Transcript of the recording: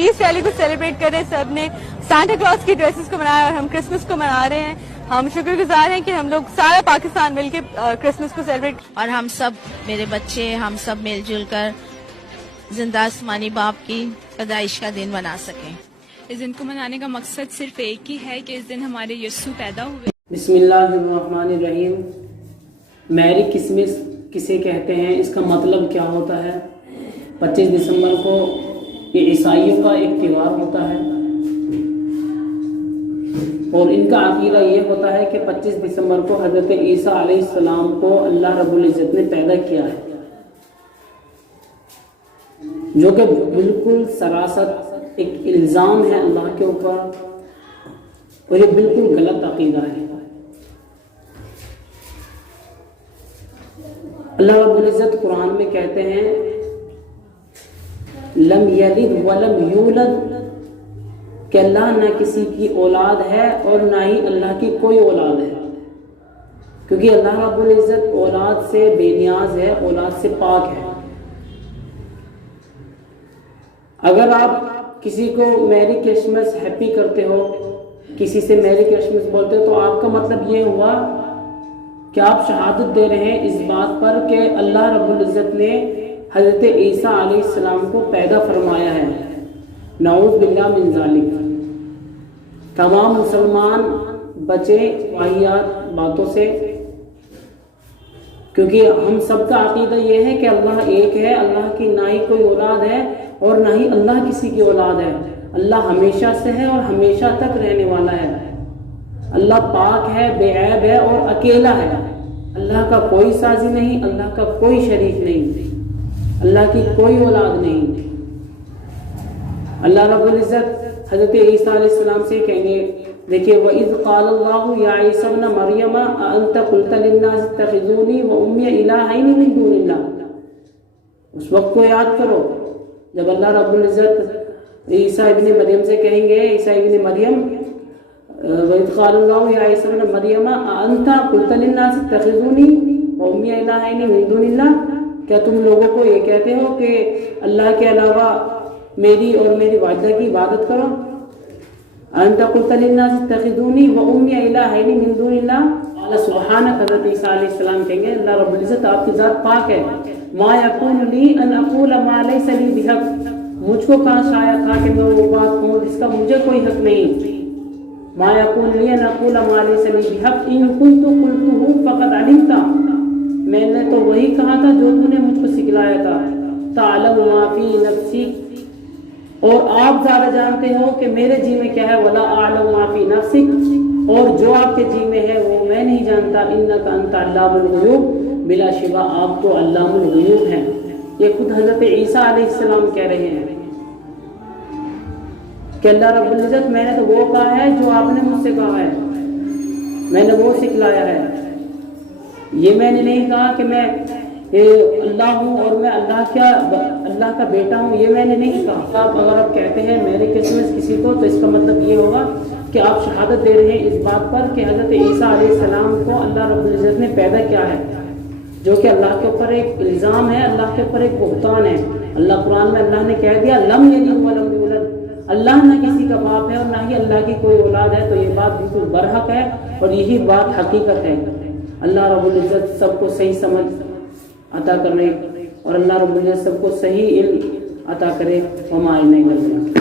Piece rally को celebrate कर रहे हैं। सब ने सांता क्लॉज की ड्रेसेस को मनाया और हम क्रिसमस को मना रहे हैं। हम शुक्रगुजार हैं कि हम लोग सारा पाकिस्तान मिलके क्रिसमस को सेलिब्रेट, और हम सब, मेरे बच्चे, हम सब मिलजुल कर जिंदा आसमानी बाप की पैदाइश का दिन मना सकें। इस दिन को मनाने का मकसद सिर्फ एक ही है कि इस दिन हमारे यीशु पैदा हुए। बिस्मिल्लाहिर्रहमानिर्रहीम। मैरी क्रिसमस किसे कहते हैं, इसका मतलब क्या होता है? 25 दिसंबर को ये ईसाइयों का एक त्यौहार होता है और इनका अकीदा ये होता है कि 25 दिसंबर को हज़रत ईसा अलैहिस्सलाम को अल्लाह रब्बुल इज़्ज़त ने पैदा किया है, जो कि बिल्कुल सरासर एक इल्ज़ाम है अल्लाह के ऊपर और ये बिल्कुल गलत अकीदा है। अल्लाह रब्बुल इज़्ज़त कुरान में कहते हैं लम यलिद वलम यूलद, कि अल्लाह ना किसी की औलाद है और ना ही अल्लाह की कोई औलाद है, क्योंकि अल्लाह रब्बुल इज़्ज़त औलाद से बेनियाज है, औलाद से पाक है। अगर आप किसी को मैरी क्रिसमस हैप्पी करते हो, किसी से मैरी क्रिसमस बोलते हो, तो आपका मतलब ये हुआ कि आप शहादत दे रहे हैं इस बात पर कि अल्लाह रब्बुल इज़्ज़त ने हज़रत ईसा अलैहिस्सलाम को पैदा फरमाया है। नाऊज़ बिल्लाह मिन ज़ालिक। तमाम मुसलमान बचे वाहियात बातों से, क्योंकि हम सबका अकीदा ये है कि अल्लाह एक है, अल्लाह की ना ही कोई औलाद है और ना ही अल्लाह किसी की औलाद है। अल्लाह हमेशा से है और हमेशा तक रहने वाला है। अल्लाह पाक है, बेऐब है और अकेला है। अल्लाह का कोई साजी नहीं, अल्लाह का कोई शरीक नहीं, अल्लाह की कोई औलाद नहीं। अल्लाह रब्बुल इज़्ज़त हज़रत ईसा अलैहिस्सलाम से कहेंगे, देखिए वइज़ क़ालल्लाहु या ईसा इब्न मरियम अअंता क़ुल्ता लिन्नास इत्तख़िज़ूनी व उम्मी इलाहैनि मिन दूनिल्लाह। उस वक्त को याद करो जब अल्लाह रब्बुल इज़्ज़त ईसा इब्न मरियम से कहेंगे, ईसा इब्न मरियम वइज़ क़ालल्लाहु या ईसा इब्न मरियम अअंता क़ुल्ता लिन्नास इत्तख़िज़ूनी व उम्मी इलाहैनि मिन दूनिल्लाह, क्या तुम लोगों को ये कहते हो कि अल्लाह के अलावा मेरी और मेरी वालिदा की इबादत करो? अंता कुल्ता लिन्नास इत्तखिज़ूनी व उम्मी इलाहैनि मिन दूनिल्लाह। अल्लाह सुब्हानक, हज़रत ईसा अलैहिस्सलाम कहेंगे अल्लाह रब्बुल इज़्ज़त आपकी ज़ात पाक है। मा यकूनु ली अन अक़ूल मा लैसा ली बिहक़, मुझको कहाँ शायद था कि मैं वो बात कहूँ जिसका मुझे कोई हक नहीं। मा यकूनु ली अन अक़ूल मा लैसा ली बिहक़ इन कुन्तु क़ुल्तुहु फ़क़द अलिमता, मैंने तो वही कहा था जो तूने मुझको सिखलाया था। तालम मा फ़ी नफ़्सी, और आप ज़्यादा जानते हो कि मेरे जी में क्या है। वला आलम मा फ़ी नफ़्सिक, और जो आपके जी में है वो मैं नहीं जानता। इन्नका अंता अल्लामुल ग़ुयूब, बिला शिबा आप तो अल्लामुल ग़ुयूब हैं। ये खुद हज़रत ईसा अलैहिस्सलाम कह रहे हैं कि अल्लाह रब्बुल इज़्ज़त मैंने तो वो कहा है जो आपने मुझसे कहा है, मैंने वो सिखलाया है। ये मैंने नहीं कहा कि मैं अल्लाह हूँ और मैं अल्लाह का बेटा हूँ, ये मैंने नहीं कहा। अगर आप कहते हैं मेरी क्रिसमस किसी को, तो इसका मतलब ये होगा कि आप शहादत दे रहे हैं इस बात पर कि हज़रत ईसा अलैहिस्सलाम को अल्लाह रब्बुल इज़्ज़त ने पैदा किया है, जो कि अल्लाह के ऊपर एक इल्ज़ाम है, अल्लाह के ऊपर एक बुहतान है। अल्लाह कुरान में अल्लाह ने कह दिया लम यलिद वलम यूलद, अल्लाह ना किसी का बाप है और ना ही अल्लाह की कोई औलाद है। तो ये बात बिल्कुल बरहक है और यही बात हकीकत है। अल्लाह रब्बुल इज़्ज़त सबको सही समझ अता करने और अल्लाह रब्बुल इज़्ज़त सबको सही इल्म अता करे। वमा इल्ला बिल्लाह।